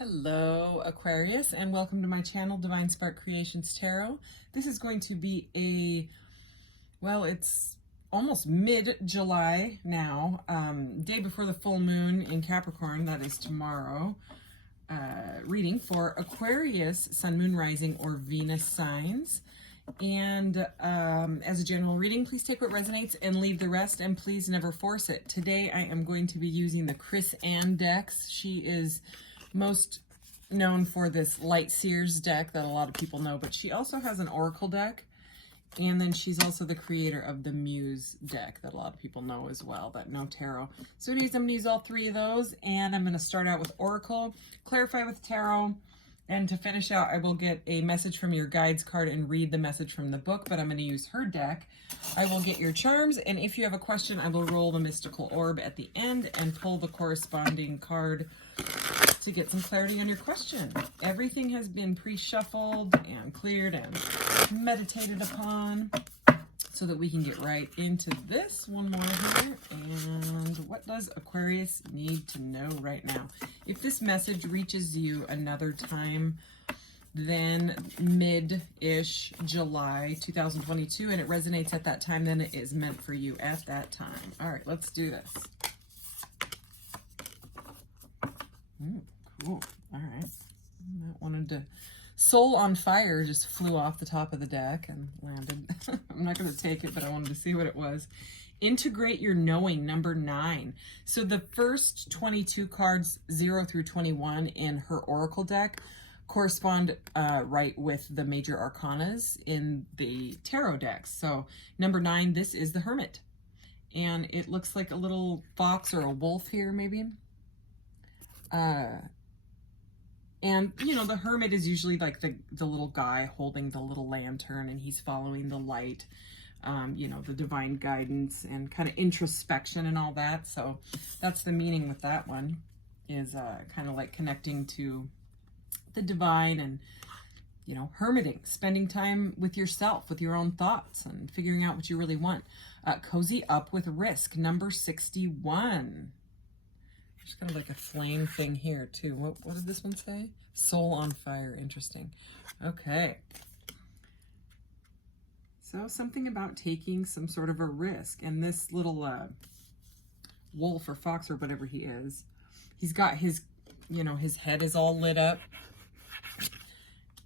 Hello, Aquarius, and welcome to my channel, Divine Spark Creations Tarot. This is going to be it's almost mid-July now, day before the full moon in Capricorn, that is tomorrow, reading for Aquarius, Sun, Moon, Rising, or Venus signs. And as a general reading, please take what resonates and leave the rest, and please never force it. Today I am going to be using the Chris Ann decks. She is most known for this Light Seers deck that a lot of people know, but she also has an Oracle deck, and then she's also the creator of the Muse deck that a lot of people know as well, that know tarot. So anyways, I'm going to use all three of those, and I'm going to start out with Oracle, clarify with Tarot, and to finish out, I will get a message from your guides card and read the message from the book, but I'm going to use her deck. I will get your charms, and if you have a question, I will roll the mystical orb at the end and pull the corresponding card to get some clarity on your question. Everything has been pre-shuffled and cleared and meditated upon so that we can get right into this. One more here. And what does Aquarius need to know right now? If this message reaches you another time than mid-ish July 2022 and it resonates at that time, then it is meant for you at that time. All right, let's do this. Cool. All right. That wanted to... Soul on Fire just flew off the top of the deck and landed. I'm not going to take it, but I wanted to see what it was. Integrate your knowing, number 9. So the first 22 cards, 0 through 21 in her Oracle deck, correspond right with the major arcanas in the tarot decks. So number 9, this is the Hermit. And it looks like a little fox or a wolf here, maybe. And, you know, the Hermit is usually like the little guy holding the little lantern, and he's following the light, you know, the divine guidance and kind of introspection and all that. So that's the meaning with that one, is kind of like connecting to the divine and, you know, hermiting, spending time with yourself, with your own thoughts and figuring out what you really want. Cozy up with risk, number 61. Just kind of like a flame thing here too. What did this one say? Soul on Fire. Interesting. Okay. So something about taking some sort of a risk. And this little wolf or fox or whatever he is, he's got his, you know, his head is all lit up.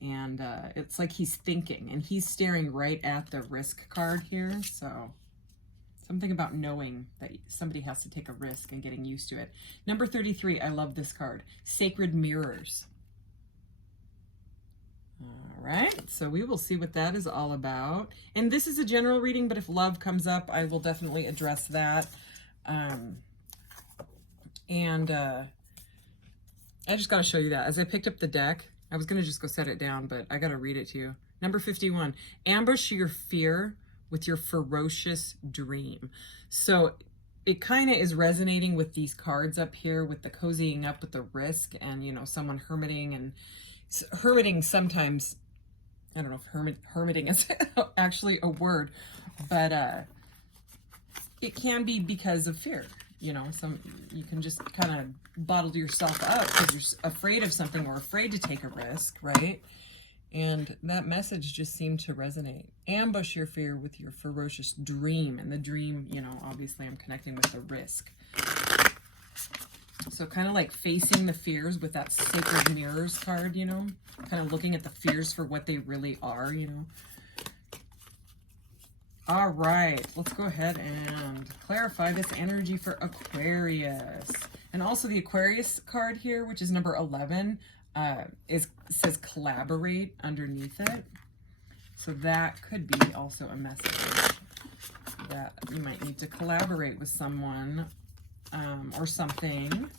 And it's like he's thinking. And he's staring right at the risk card here. So... something about knowing that somebody has to take a risk and getting used to it. Number 33, I love this card. Sacred Mirrors. All right, so we will see what that is all about. And this is a general reading, but if love comes up, I will definitely address that. I just got to show you that. As I picked up the deck, I was going to just go set it down, but I got to read it to you. Number 51, ambush your fear with your ferocious dream. So it kind of is resonating with these cards up here with the cozying up with the risk and, you know, someone hermiting. And hermiting sometimes, I don't know if hermiting is actually a word, but it can be because of fear. You know, you can just kind of bottle yourself up because you're afraid of something or afraid to take a risk, right? And that message just seemed to resonate. Ambush your fear with your ferocious dream. And the dream, you know, obviously I'm connecting with the risk. So kind of like facing the fears with that Sacred Mirrors card, you know, kind of looking at the fears for what they really are, you know. All right, let's go ahead and clarify this energy for Aquarius. And also the Aquarius card here, which is number 11, says collaborate underneath it. So that could be also a message that you might need to collaborate with someone or something,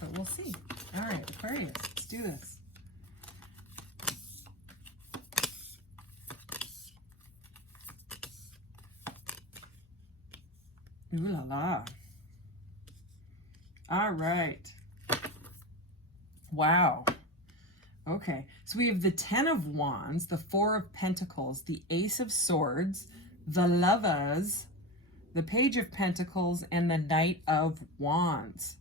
but we'll see. All right, Aquarius, let's do this. Ooh la la. All right. Wow. Okay, so we have the 10 of Wands, the 4 of Pentacles, the Ace of Swords, the Lovers, the Page of Pentacles, and the Knight of Wands.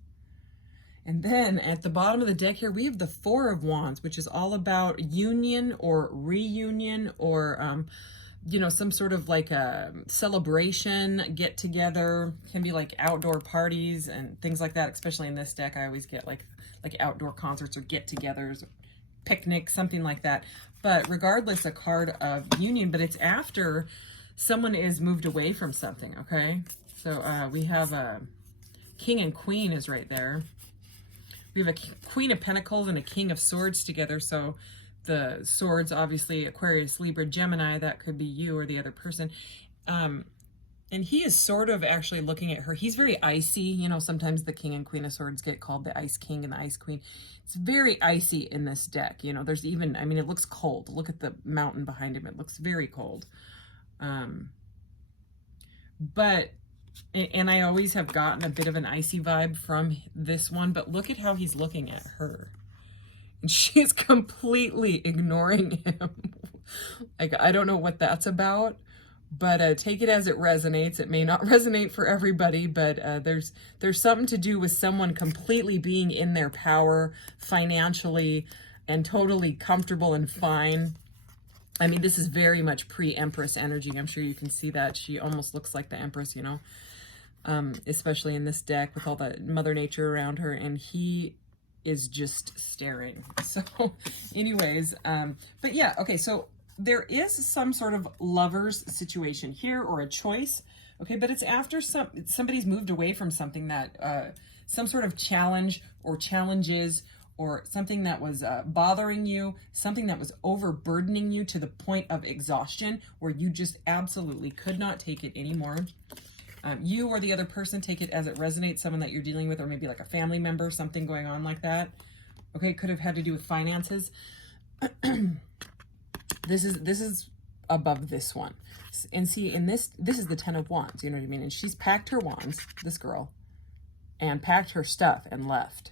And then at the bottom of the deck here, we have the Four of Wands, which is all about union or reunion or, you know, some sort of like a celebration, get together, can be like outdoor parties and things like that. Especially in this deck, I always get like outdoor concerts or get-togethers, picnics, something like that. But regardless, a card of union, but it's after someone is moved away from something, okay? So we have a King and Queen is right there. We have a Queen of Pentacles and a King of Swords together. So the swords, obviously, Aquarius, Libra, Gemini, that could be you or the other person. And he is sort of actually looking at her. He's very icy. You know, sometimes the King and Queen of Swords get called the Ice King and the Ice Queen. It's very icy in this deck. You know, there's even, I mean, it looks cold. Look at the mountain behind him. It looks very cold. But, and I always have gotten a bit of an icy vibe from this one, but look at how he's looking at her. And she's completely ignoring him. Like, I don't know what that's about, but take it as it resonates. It may not resonate for everybody, but there's something to do with someone completely being in their power financially and totally comfortable and fine. I mean, this is very much pre-Empress energy. I'm sure you can see that. She almost looks like the Empress, you know, especially in this deck with all the Mother Nature around her. And he is just staring. So anyways, but yeah, okay, so there is some sort of lover's situation here or a choice, okay, but it's after somebody's moved away from something that some sort of challenge or challenges or something that was bothering you, something that was overburdening you to the point of exhaustion where you just absolutely could not take it anymore. You or the other person, take it as it resonates, someone that you're dealing with, or maybe like a family member, something going on like that. Okay, it could have had to do with finances. This is above this one. And see, in this is the Ten of Wands, you know what I mean? And she's packed her wands, this girl, and packed her stuff and left.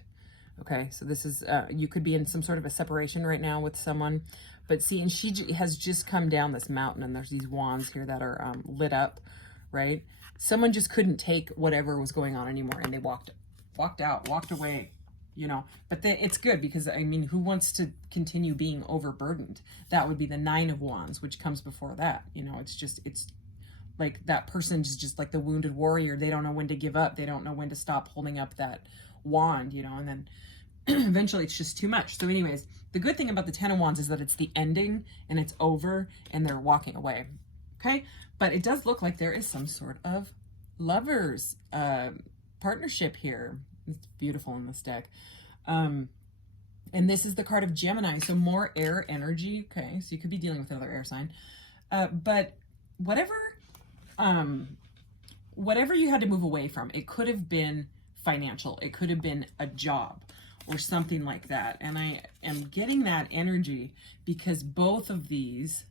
Okay, so this is, you could be in some sort of a separation right now with someone. But see, and she has just come down this mountain, and there's these wands here that are lit up, right? Someone just couldn't take whatever was going on anymore, and they walked away, you know. But it's good because, I mean, who wants to continue being overburdened? That would be the Nine of Wands, which comes before that. You know, it's like that person's just like the wounded warrior. They don't know when to give up. They don't know when to stop holding up that wand, you know, and then eventually it's just too much. So anyways, the good thing about the Ten of Wands is that it's the ending and it's over and they're walking away. Okay, but it does look like there is some sort of lovers partnership here. It's beautiful in this deck. And this is the card of Gemini, so more air energy. Okay, so you could be dealing with another air sign. But whatever you had to move away from, it could have been financial, it could have been a job or something like that. And I am getting that energy because both of these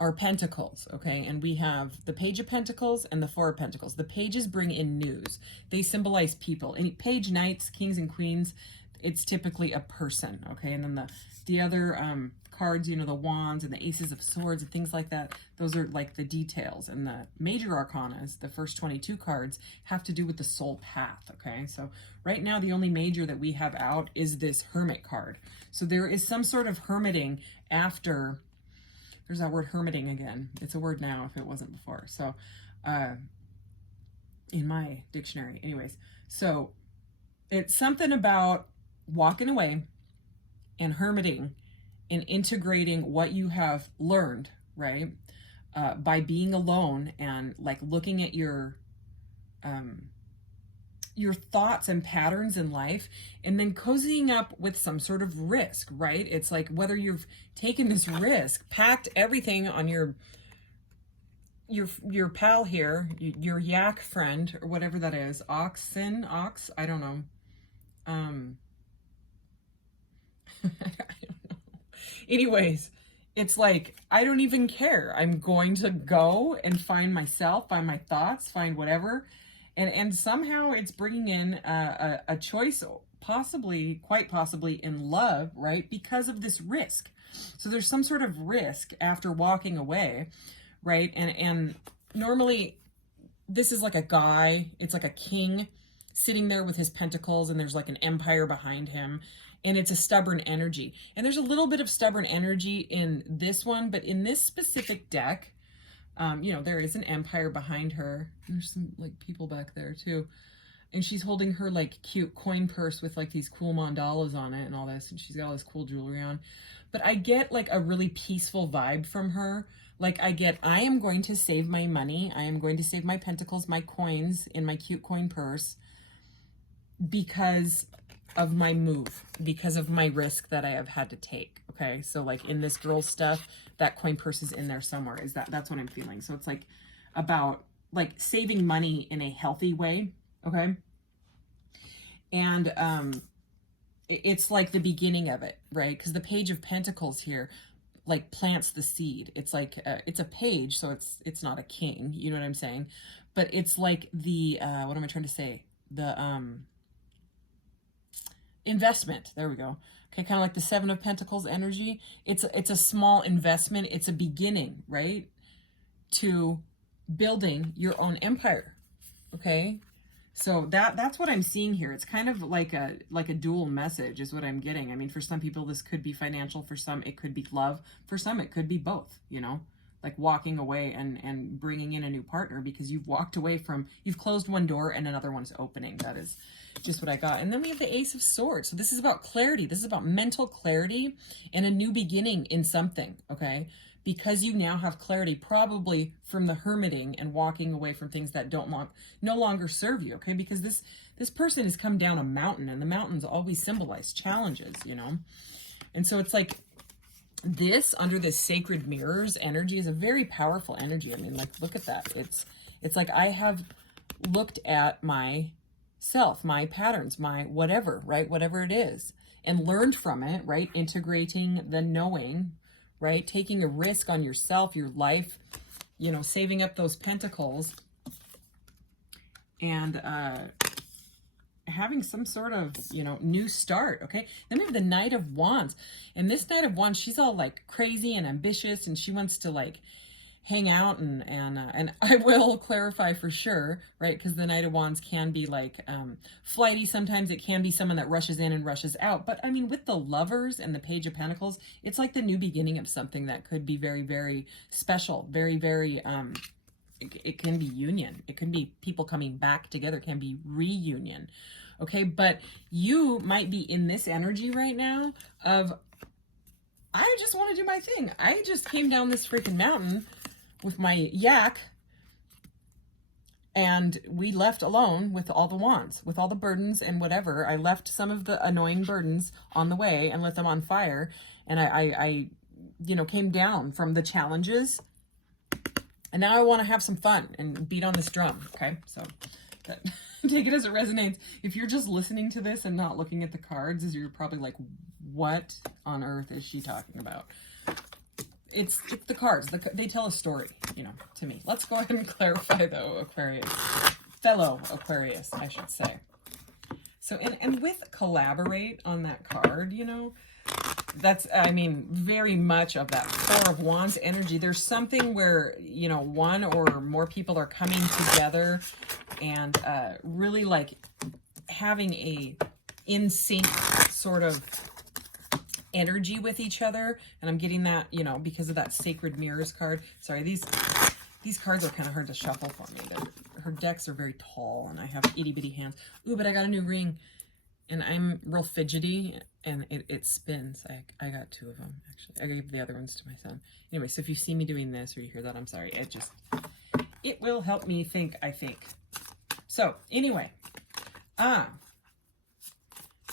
are pentacles, okay? And we have the Page of Pentacles and the Four of Pentacles. The pages bring in news. They symbolize people. And page knights, kings and queens, it's typically a person, okay? And then the other cards, you know, the wands and the aces of swords and things like that, those are like the details. And the major arcanas, the first 22 cards, have to do with the soul path, okay? So right now, the only major that we have out is this Hermit card. So there is some sort of hermiting after. There's that word hermiting again. It's a word now if it wasn't before. So in my dictionary. Anyways, so it's something about walking away and hermiting and integrating what you have learned, right? By being alone and like looking at your thoughts and patterns in life and then cozying up with some sort of risk, right? It's like whether you've taken this risk, packed everything on your pal here, your yak friend or whatever that is, ox, I don't know. I don't know. Anyways, it's like, I don't even care. I'm going to go and find myself, find my thoughts, find whatever. And somehow it's bringing in a choice, possibly, quite possibly in love, right? Because of this risk. So there's some sort of risk after walking away, right? And normally this is like a guy, it's like a king sitting there with his pentacles, and there's like an empire behind him, and it's a stubborn energy. And there's a little bit of stubborn energy in this one, but in this specific deck, you know, there is an empire behind her. There's some like people back there too. And she's holding her like cute coin purse with like these cool mandalas on it and all this. And she's got all this cool jewelry on. But I get like a really peaceful vibe from her. Like I am going to save my money. I am going to save my pentacles, my coins in my cute coin purse because of my move, because of my risk that I have had to take. Okay. So like in this girl stuff, that coin purse is in there somewhere. That's what I'm feeling. So it's like about like saving money in a healthy way. Okay. And, it's like the beginning of it, right? Because the Page of Pentacles here, like plants the seed. It's like, it's a page, so it's not a king, you know what I'm saying? But it's like the, what am I trying to say? The, investment, there we go. Okay, kind of like the Seven of Pentacles energy. It's a small investment. It's a beginning, right? To building your own empire, okay? So that's what I'm seeing here. It's kind of like a dual message is what I'm getting. I mean, for some people, this could be financial. For some, it could be love. For some, it could be both, you know, like walking away and bringing in a new partner because you've walked away from, you've closed one door and another one's opening. That is just what I got. And then we have the Ace of Swords. So this is about clarity. This is about mental clarity and a new beginning in something, okay? Because you now have clarity, probably from the hermiting and walking away from things that no longer serve you, okay? Because this person has come down a mountain, and the mountains always symbolize challenges, you know? And so it's like this, under this sacred mirrors energy, is a very powerful energy. I mean, like, look at that. It's like I have looked at myself, my patterns, my whatever, right? Whatever it is, and learned from it, right? Integrating the knowing, right? Taking a risk on yourself, your life, you know, saving up those pentacles and having some sort of, you know, new start, okay? Then we have the Knight of Wands. And this Knight of Wands, she's all like crazy and ambitious, and she wants to like hang out and I will clarify for sure, right? Because the Knight of Wands can be like flighty. Sometimes it can be someone that rushes in and rushes out. But I mean, with the Lovers and the Page of Pentacles, it's like the new beginning of something that could be very, very special. Very, very, it can be union. It can be people coming back together. It can be reunion. Okay, but you might be in this energy right now of, I just want to do my thing. I just came down this freaking mountain with my yak, and we left alone with all the wands, with all the burdens and whatever. I left some of the annoying burdens on the way and lit them on fire. And I you know, came down from the challenges, and now I want to have some fun and beat on this drum. Okay, so that, take it as it resonates. If you're just listening to this and not looking at the cards, you're probably like, what on earth is she talking about? It's the cards. They tell a story, you know, to me. Let's go ahead and clarify, though, Aquarius. Fellow Aquarius, I should say. So, and with collaborate on that card, you know, that's, I mean, very much of that Four of Wands energy. There's something where, you know, one or more people are coming together and really like having a in sync sort of energy with each other. And I'm getting that, you know, because of that Sacred Mirrors card. Sorry, these cards are kind of hard to shuffle for me. Her decks are very tall and I have itty bitty hands. Ooh, but I got a new ring and I'm real fidgety and it spins. I got two of them, actually. I gave the other ones to my son. Anyway, so if you see me doing this or you hear that, I'm sorry. It will help me think, I think. So anyway, I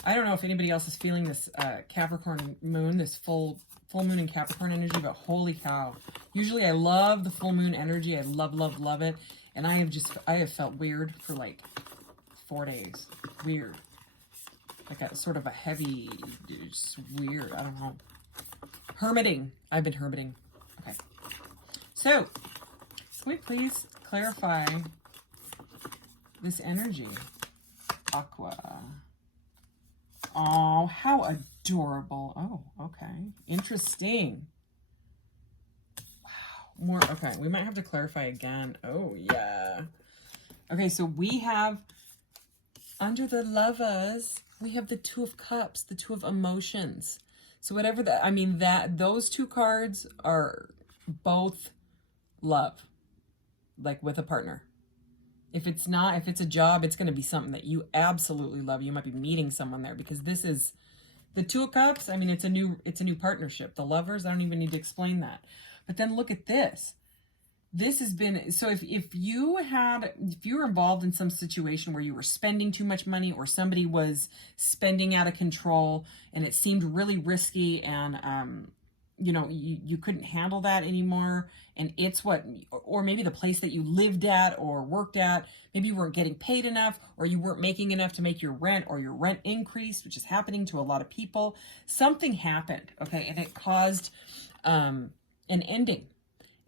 don't know if anybody else is feeling this Capricorn moon, this full moon in Capricorn energy, but holy cow. Usually I love the full moon energy. I love, love, love it. And I have felt weird for like 4 days. Weird. Like a sort of a heavy, just weird. I don't know. Hermiting. I've been hermiting. Okay. So, can we please clarify this energy? Aqua. Oh, how adorable. Oh, okay. Interesting. Wow. More, okay. We might have to clarify again. Oh, yeah. Okay, so we have Under the lovers, we have the Two of Cups, the Two of Emotions. So whatever that, I mean, those two cards are both love, like with a partner. If it's a job, it's going to be something that you absolutely love. You might be meeting someone there, because this is the Two of Cups. I mean, it's a new partnership. The lovers, I don't even need to explain that. But then look at this. This has been, so if you were involved in some situation where you were spending too much money, or somebody was spending out of control and it seemed really risky, and you know, you couldn't handle that anymore, and it's or maybe the place that you lived at or worked at, maybe you weren't getting paid enough, or you weren't making enough to make your rent, or your rent increased, which is happening to a lot of people. Something happened, okay, and it caused an ending.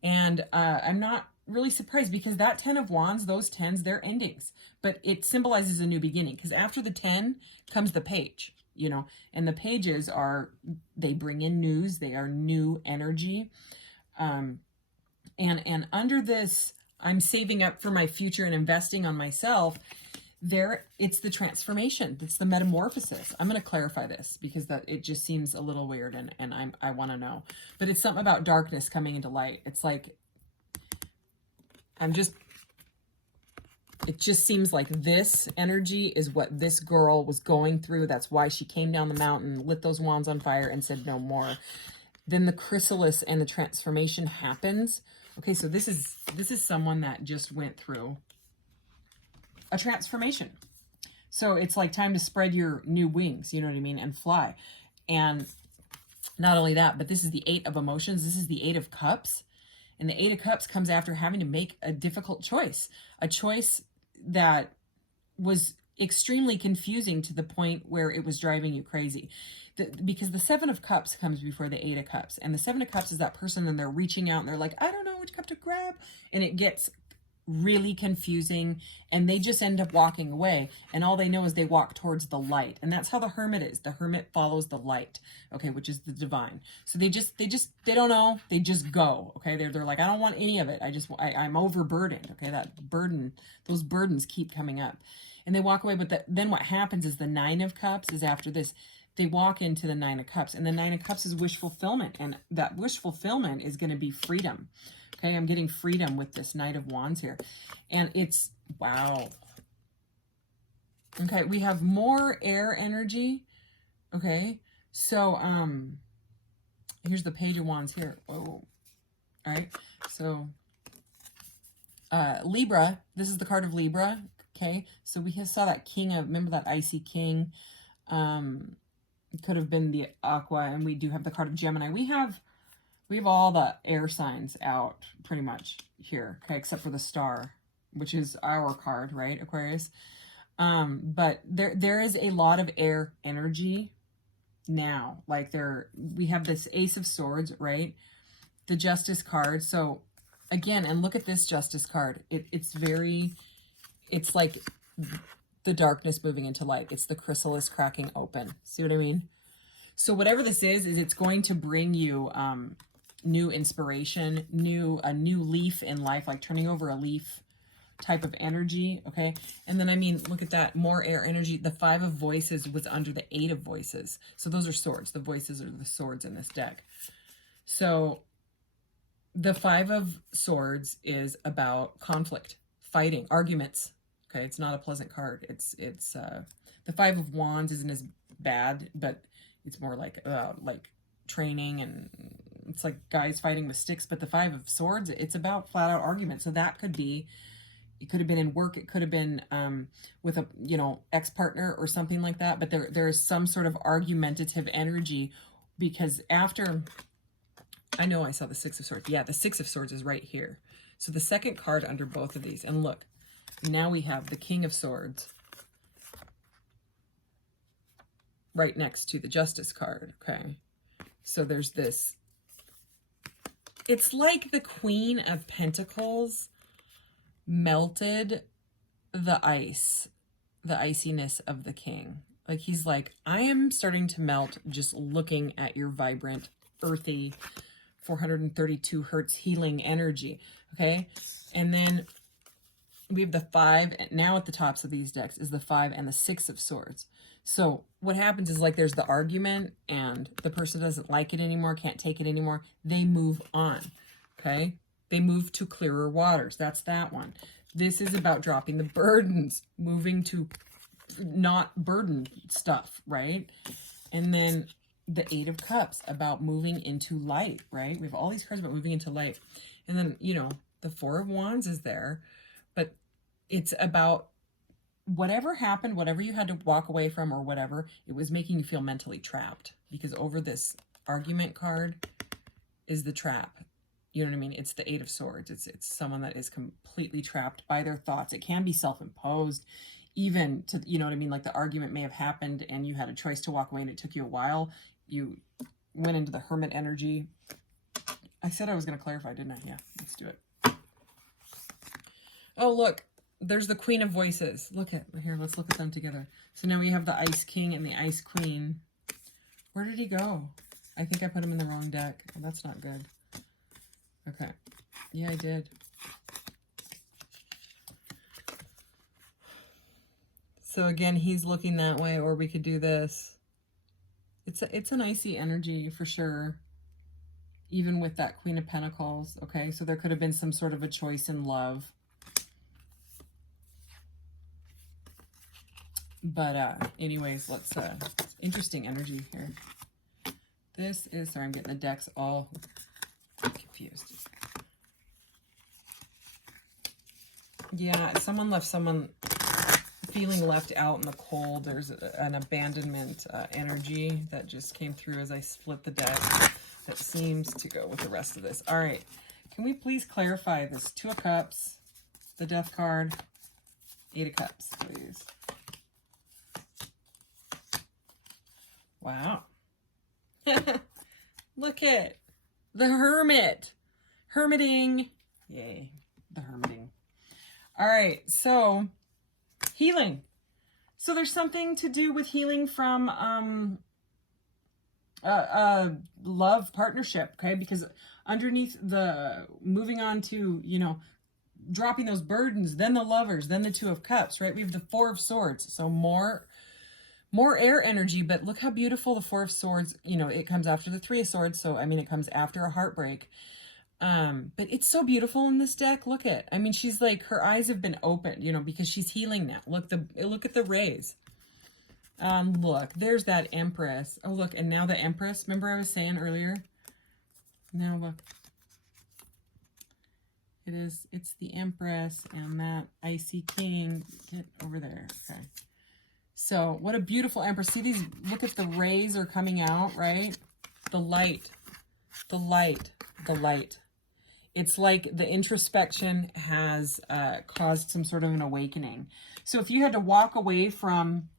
And I'm not really surprised, because that 10 of Wands, those 10s, they're endings. But it symbolizes a new beginning, because after the 10 comes the page, you know. And the pages they bring in news. They are new energy. And under this, I'm saving up for my future and investing on myself. It's the transformation. It's the metamorphosis. I'm going to clarify this, because it just seems a little weird, and I want to know. But it's something about darkness coming into light. It's like, it just seems like this energy is what this girl was going through. That's why she came down the mountain, lit those wands on fire, and said no more. Then the chrysalis and the transformation happens. Okay, so this is someone that just went through a transformation. So it's like time to spread your new wings, you know what I mean, and fly. And not only that, but this is the 8 of Emotions. This is the 8 of Cups. And the 8 of Cups comes after having to make a difficult choice. A choice that was extremely confusing to the point where it was driving you crazy. Because the 7 of Cups comes before the 8 of Cups. And the 7 of Cups is that person, and they're reaching out, and they're like, I don't know which cup to grab. And it gets really confusing, and they just end up walking away, and all they know is they walk towards the light. And that's how the Hermit is. The Hermit follows the light, okay, which is the divine. So they don't know, they just go, okay. They're like, I don't want any of it. I'm overburdened, okay. Those burdens keep coming up, and they walk away. But then what happens is the 9 of Cups is after this. They walk into the 9 of Cups, and the 9 of Cups is wish fulfillment, and that wish fulfillment is going to be freedom. Okay, I'm getting freedom with this Knight of Wands here. And it's, wow. Okay, we have more air energy. Okay, so here's the Page of Wands here. Whoa. All right, so Libra, this is the card of Libra. Okay, so we saw that King of, remember that Icy King? It could have been the Aqua, and we do have the card of Gemini. We have all the air signs out pretty much here, okay, except for the Star, which is our card, right, Aquarius? But there is a lot of air energy now. Like we have this Ace of Swords, right? The Justice card. So again, and look at this Justice card. It's like the darkness moving into light. It's the chrysalis cracking open. See what I mean? So whatever this is it's going to bring you new inspiration, a new leaf in life, like turning over a leaf type of energy, okay? And then, I mean, look at that, more air energy. The 5 of Voices was under the 8 of Voices. So those are swords. The voices are the swords in this deck. So the 5 of Swords is about conflict, fighting, arguments. Okay, it's not a pleasant card. It's the 5 of Wands isn't as bad, but it's more like training, and it's like guys fighting with sticks. But the 5 of Swords, it's about flat out argument. So that could be, it could have been in work, it could have been with a ex-partner or something like that. But there is some sort of argumentative energy, because after, I know I saw the 6 of Swords. Yeah, the 6 of Swords is right here. So the second card under both of these, and look, now we have the King of Swords right next to the Justice card, okay? So there's this, it's like the Queen of Pentacles melted the iciness of the King. Like, he's like, I am starting to melt just looking at your vibrant, earthy, 432 hertz healing energy, okay? And then we have the 5, and now at the tops of these decks is the 5 and the 6 of swords. So what happens is, like, there's the argument and the person doesn't like it anymore, can't take it anymore. They move on, okay? They move to clearer waters. That's that one. This is about dropping the burdens, moving to not burden stuff, right? And then the 8 of Cups, about moving into light, right? We have all these cards about moving into light. And then, you know, the 4 of Wands is there, but it's about whatever happened, whatever you had to walk away from or whatever, it was making you feel mentally trapped, because over this argument card is the trap. You know what I mean? It's the 8 of Swords. It's someone that is completely trapped by their thoughts. It can be self-imposed, even to, you know what I mean? Like, the argument may have happened and you had a choice to walk away and it took you a while. You went into the Hermit energy. I said I was going to clarify, didn't I? Yeah, let's do it. Oh, look, there's the Queen of Voices. Look at here. Let's look at them together. So now we have the Ice King and the Ice Queen. Where did he go? I think I put him in the wrong deck. Oh, that's not good. Okay. Yeah, I did. So again, he's looking that way, or we could do this. It's an icy energy for sure. Even with that Queen of Pentacles. Okay, so there could have been some sort of a choice in love. But anyways, let's interesting energy here. This is, sorry, I'm getting the decks all confused. Yeah, someone left someone feeling left out in the cold. There's an abandonment energy that just came through as I split the deck that seems to go with the rest of this. All right, can we please clarify this? 2 of Cups, the Death card, 8 of Cups, please. Wow. Look at the Hermit. Hermiting. Yay, the hermiting. All right, so healing. So there's something to do with healing from love partnership, okay? Because underneath the moving on to, you know, dropping those burdens, then the lovers, then the 2 of Cups, right? We have the 4 of Swords. So more air energy, but look how beautiful the 4 of Swords, you know, it comes after the 3 of Swords. So, I mean, it comes after a heartbreak. But it's so beautiful in this deck. Look at, I mean, she's like, her eyes have been opened, you know, because she's healing now. Look at the rays. Look, there's that Empress. Oh, look, and now the Empress. Remember I was saying earlier? Now look. It's the Empress and that Icy King. Get over there. Okay. So what a beautiful Empress. See these, look at the rays are coming out, right? The light, the light, the light. It's like the introspection has caused some sort of an awakening. So if you had to walk away from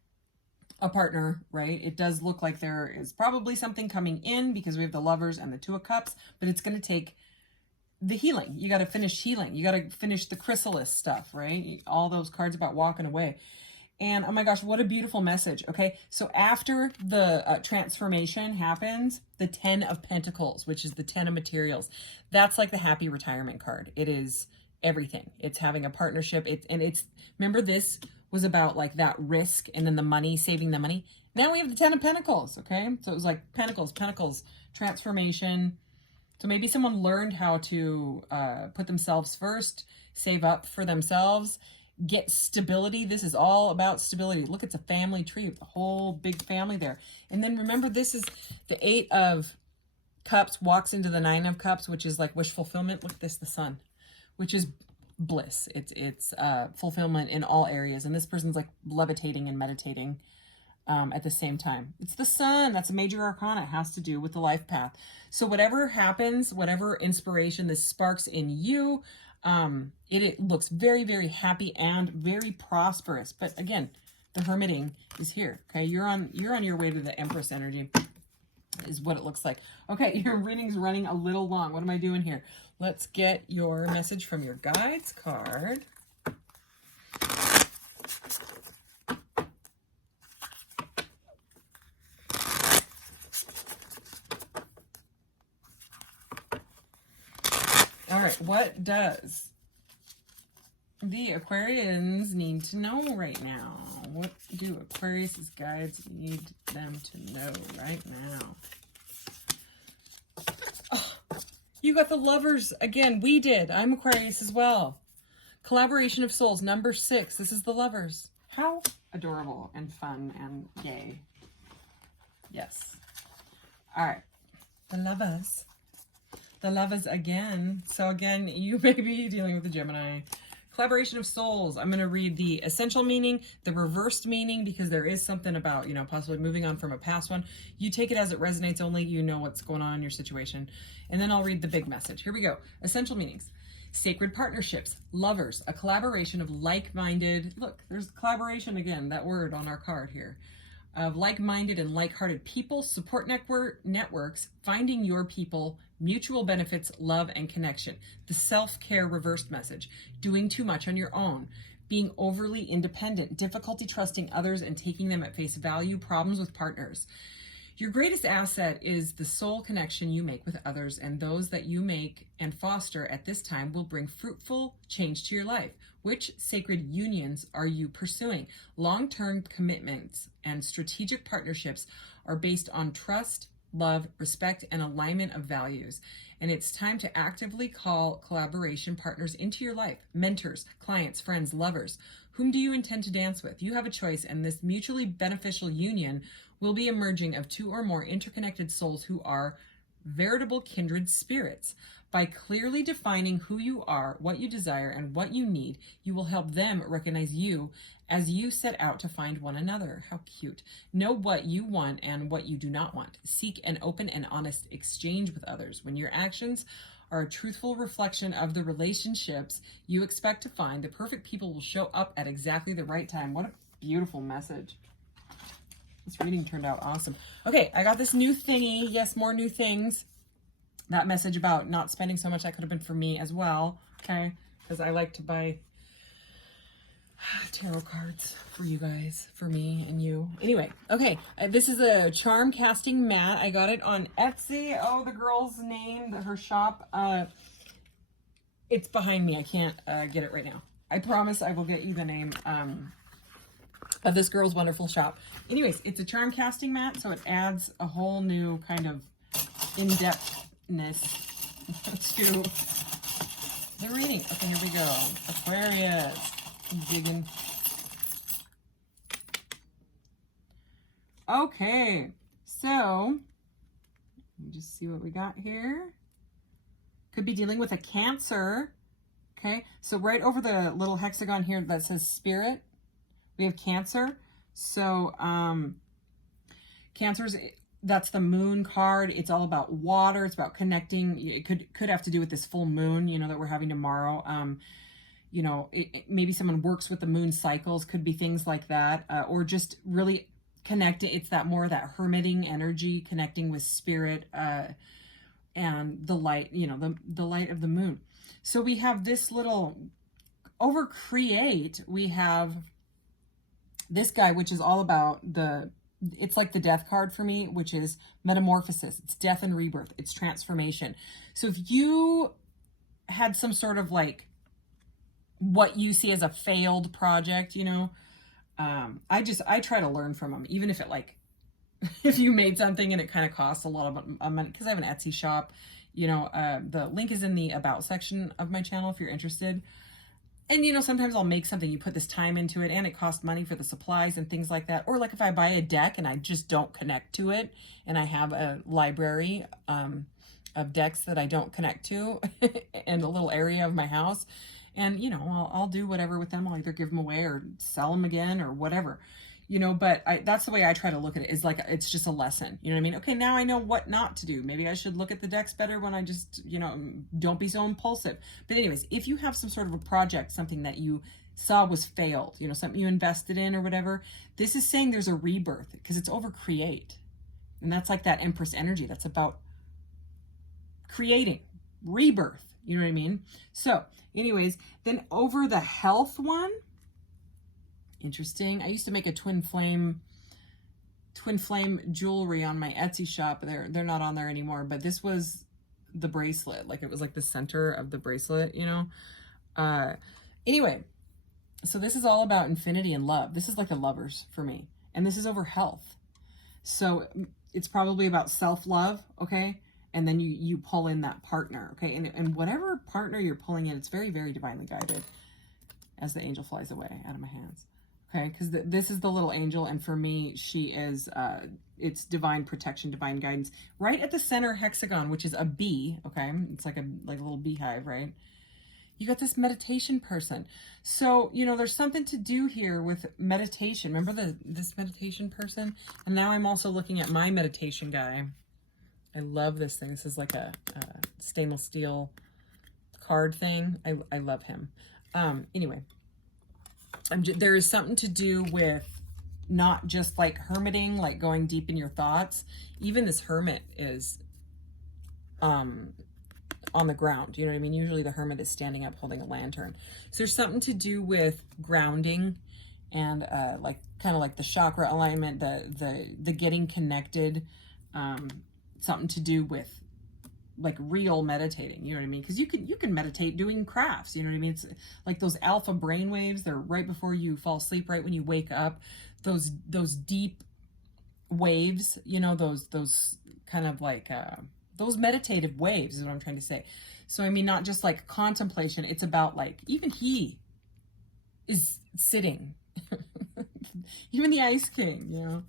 a partner, right, it does look like there is probably something coming in because we have the Lovers and the 2 of Cups, but it's going to take the healing. You got to finish healing. You got to finish the chrysalis stuff, right? All those cards about walking away. And oh my gosh, what a beautiful message. Okay, so after the transformation happens, the 10 of Pentacles, which is the 10 of materials, that's like the happy retirement card. It is everything. It's having a partnership. Remember, this was about like that risk and then the money, saving the money. Now we have the 10 of Pentacles. Okay, so it was like Pentacles, transformation. So maybe someone learned how to put themselves first, save up for themselves, get stability. This is all about stability. Look, it's a family tree with a whole big family there. And then remember, this is the 8 of Cups walks into the 9 of Cups, which is like wish fulfillment. Look at this, the Sun, which is bliss. It's fulfillment in all areas. And this person's like levitating and meditating at the same time. It's the Sun. That's a major arcana. It has to do with the life path. So whatever happens, whatever inspiration this sparks in you, it looks very, very happy and very prosperous. But again, the hermiting is here. Okay, you're on your way to the Empress energy, is what it looks like. Okay, your reading's running a little long. What am I doing here? Let's get your message from your guides card. All right, what does the Aquarians need to know right now? What do Aquarius's guides need them to know right now? Oh, you got the Lovers again. We did. I'm Aquarius as well. Collaboration of souls, number 6. This is the Lovers. How adorable and fun and yay. Yes. All right. The Lovers. The Lovers again. So again, you may be dealing with the Gemini. Collaboration of souls. I'm going to read the essential meaning, the reversed meaning, because there is something about, you know, possibly moving on from a past one. You take it as it resonates only. You know what's going on in your situation. And then I'll read the big message. Here we go. Essential meanings. Sacred partnerships. Lovers. A collaboration of like-minded. Look, there's collaboration again, that word on our card here. Of like-minded and like-hearted people, support networks, finding your people, mutual benefits, love, and connection. The self-care reversed message. Doing too much on your own. Being overly independent. Difficulty trusting others and taking them at face value. Problems with partners. Your greatest asset is the soul connection you make with others, and those that you make and foster at this time will bring fruitful change to your life. Which sacred unions are you pursuing? Long-term commitments and strategic partnerships are based on trust, love, respect, and alignment of values. And it's time to actively call collaboration partners into your life. Mentors, clients, friends, lovers. Whom do you intend to dance with? You have a choice, and this mutually beneficial union will be emerging of 2 or more interconnected souls who are veritable kindred spirits. By clearly defining who you are, what you desire, and what you need, you will help them recognize you as you set out to find one another. How cute. Know what you want and what you do not want. Seek an open and honest exchange with others. When your actions are a truthful reflection of the relationships you expect to find, the perfect people will show up at exactly the right time. What a beautiful message. This reading turned out awesome. Okay, I got this new thingy. Yes, more new things. That message about not spending so much, that could have been for me as well. Okay, because I like to buy tarot cards for you guys, for me and you. Anyway, okay, this is a charm casting mat. I got it on Etsy. Oh, the girl's name, her shop. It's behind me. I can't get it right now. I promise I will get you the name of this girl's wonderful shop. Anyways, it's a charm casting mat, so it adds a whole new kind of in-depthness to the reading. Okay, here we go. Aquarius. I'm digging. Okay, so let me just see what we got here. Could be dealing with a Cancer. Okay, so right over the little hexagon here that says Spirit, we have Cancer. So Cancer's, that's the moon card. It's all about water. It's about connecting. It could have to do with this full moon, you know, that we're having tomorrow. You know, maybe someone works with the moon cycles. Could be things like that, or just really connect it. It's that more that hermiting energy, connecting with spirit and the light. You know, the light of the moon. So we have this little over create. We have this guy, which is all about it's like the death card for me, which is metamorphosis. It's death and rebirth. It's transformation. So if you had some sort of like what you see as a failed project, you know, I try to learn from them, even if it like, if you made something and it kind of costs a lot of money, because I have an Etsy shop, you know, the link is in the about section of my channel if you're interested. And, you know, sometimes I'll make something, you put this time into it and it costs money for the supplies and things like that. Or like if I buy a deck and I just don't connect to it and I have a library of decks that I don't connect to in a little area of my house. And, you know, I'll do whatever with them. I'll either give them away or sell them again or whatever, you know, but that's the way I try to look at it, is like, it's just a lesson. You know what I mean? Okay, now I know what not to do. Maybe I should look at the decks better when I just, you know, don't be so impulsive. But anyways, if you have some sort of a project, something that you saw was failed, you know, something you invested in or whatever, this is saying there's a rebirth because it's over create. And that's like that Empress energy. That's about creating, rebirth. You know what I mean? So anyways, then over the health one, interesting. I used to make a twin flame jewelry on my Etsy shop. They're not on there anymore, but this was the bracelet. Like it was like the center of the bracelet, you know? Anyway, so this is all about infinity and love. This is like a Lovers for me. And this is over health. So it's probably about self-love, okay? And then you pull in that partner, okay? And whatever partner you're pulling in, it's very, very divinely guided as the angel flies away out of my hands, okay? Because this is the little angel, and for me, she is, it's divine protection, divine guidance. Right at the center hexagon, which is a bee, okay? It's like a little beehive, right? You got this meditation person. So, you know, there's something to do here with meditation. Remember this meditation person? And now I'm also looking at my meditation guy. I love this thing. This is like a stainless steel card thing. I love him. Anyway, there is something to do with not just like hermiting, like going deep in your thoughts. Even this hermit is on the ground, you know what I mean? Usually the hermit is standing up holding a lantern. So there's something to do with grounding and like kind of like the chakra alignment, the getting connected, something to do with like real meditating, you know what I mean? Because you can meditate doing crafts, you know what I mean? It's like those alpha brain waves, they're right before you fall asleep, right when you wake up. Those deep waves, you know, those kind of like those meditative waves is what I'm trying to say. So, I mean, not just like contemplation. It's about like, even he is sitting. Even the Ice King, you know,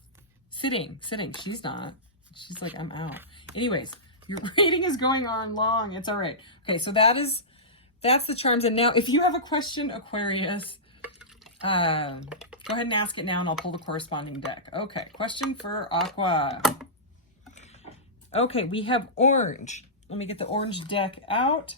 sitting. She's not. She's like, I'm out. Anyways, your reading is going on long. It's all right. Okay, so that's the charms. And now, if you have a question, Aquarius, go ahead and ask it now, and I'll pull the corresponding deck. Okay, question for Aqua. Okay, we have orange. Let me get the orange deck out.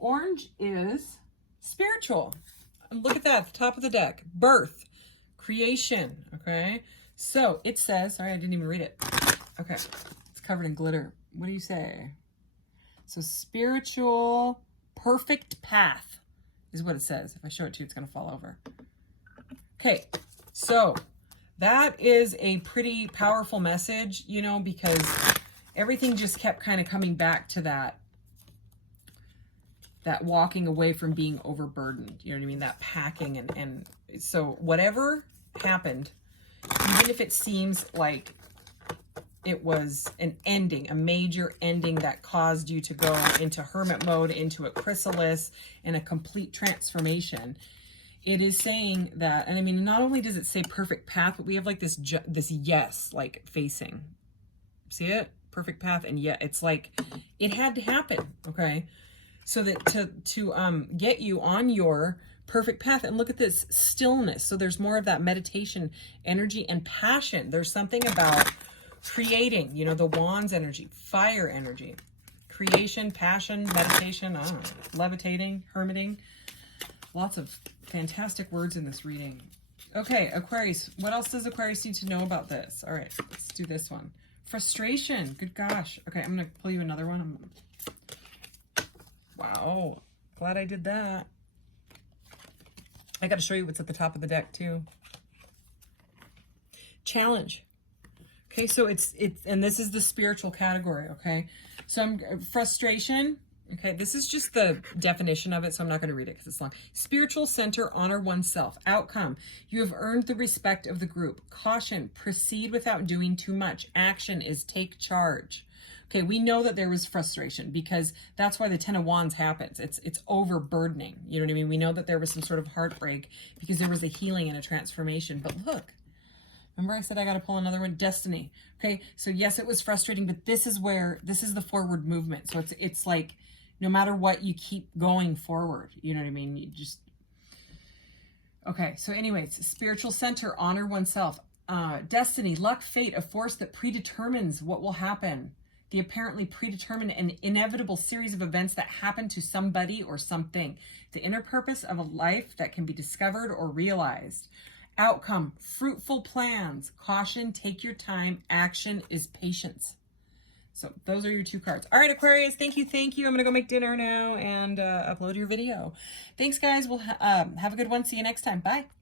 Orange is spiritual. Look at that, at the top of the deck. Birth, creation, okay? So it says, sorry, I didn't even read it. Okay, it's covered in glitter. What do you say? So spiritual, perfect path is what it says. If I show it to you, it's going to fall over. Okay, so that is a pretty powerful message, you know, because everything just kept kind of coming back to that walking away from being overburdened, you know what I mean? That packing and so whatever happened, even if it seems like it was an ending, a major ending that caused you to go into hermit mode, into a chrysalis, and a complete transformation. It is saying that, and I mean, not only does it say perfect path, but we have like this yes, like facing. See it? Perfect path, and yet it's like it had to happen, okay? So that to get you on your perfect path. And look at this stillness. So there's more of that meditation energy and passion. There's something about creating, you know, the wands energy, fire energy, creation, passion, meditation, I don't know, levitating, hermiting. Lots of fantastic words in this reading. Okay, Aquarius, what else does Aquarius need to know about this? All right, let's do this one. Frustration, good gosh. Okay, I'm gonna pull you another one. Wow, glad I did that. I gotta show you what's at the top of the deck too. Challenge. Okay, so it's and this is the spiritual category, okay? So frustration, okay, this is just the definition of it, so I'm not going to read it because it's long. Spiritual center, honor oneself. Outcome, you have earned the respect of the group. Caution, proceed without doing too much. Action is take charge. Okay, we know that there was frustration because that's why the Ten of Wands happens. It's overburdening, you know what I mean? We know that there was some sort of heartbreak because there was a healing and a transformation, but look. Remember I said I got to pull another one? Destiny. Okay, so yes, it was frustrating, but this is the forward movement. So it's like no matter what, you keep going forward. You know what I mean? You just... Okay, so anyways, spiritual center, honor oneself. Destiny, luck, fate, a force that predetermines what will happen. The apparently predetermined and inevitable series of events that happen to somebody or something. The inner purpose of a life that can be discovered or realized. Outcome, fruitful plans. Caution, take your time. Action is patience. So those are your two cards. All right, Aquarius, thank you. I'm going to go make dinner now and upload your video. Thanks, guys. We'll have a good one. See you next time. Bye.